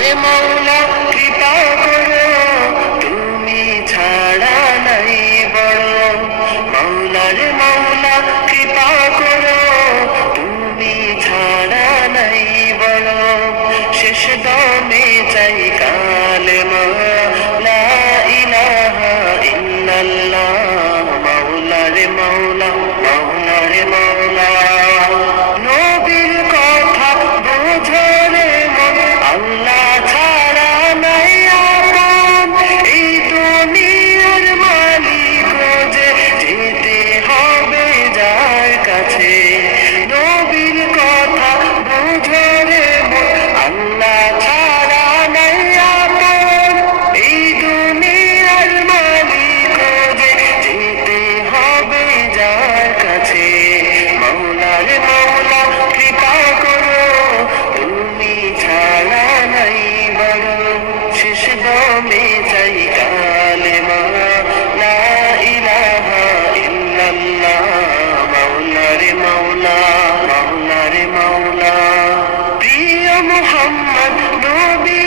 রে মাওলা কৃপা করো, তুমি ছাড়া নাই বড়। মাওলা রে মাওলা কৃপা করো, তুমি ছাড়া নাই বড়। শেষ দমে চাই কালেমা লা ইলাহা ইল্লাল্লাহ। মাওলা রে মাওলা, মাওলা রে মাওলা। নবীর কথা বোঝো রে মন, আল্লাহ ছাড়া নাই আপন। এই দুনিয়ার মালিক যে যেতে হবে যার কাছে। নবীর কথা বোঝো রে মন, আল্লাহ ছাড়া নাই আপন। এই দুনিয়ার মালিক যে যেতে হবে যার কাছে। মাওলা রে মাওলা কৃপা করো, তুমি ছাড়া নাই বড়। শেষ দমে চাই কালেমা লা ইলাহা ইল্লাল্লাহ। মাওলা রে মাওলা, মাওলা রে মাওলা। প্রিয় মুহাম্মদ নবী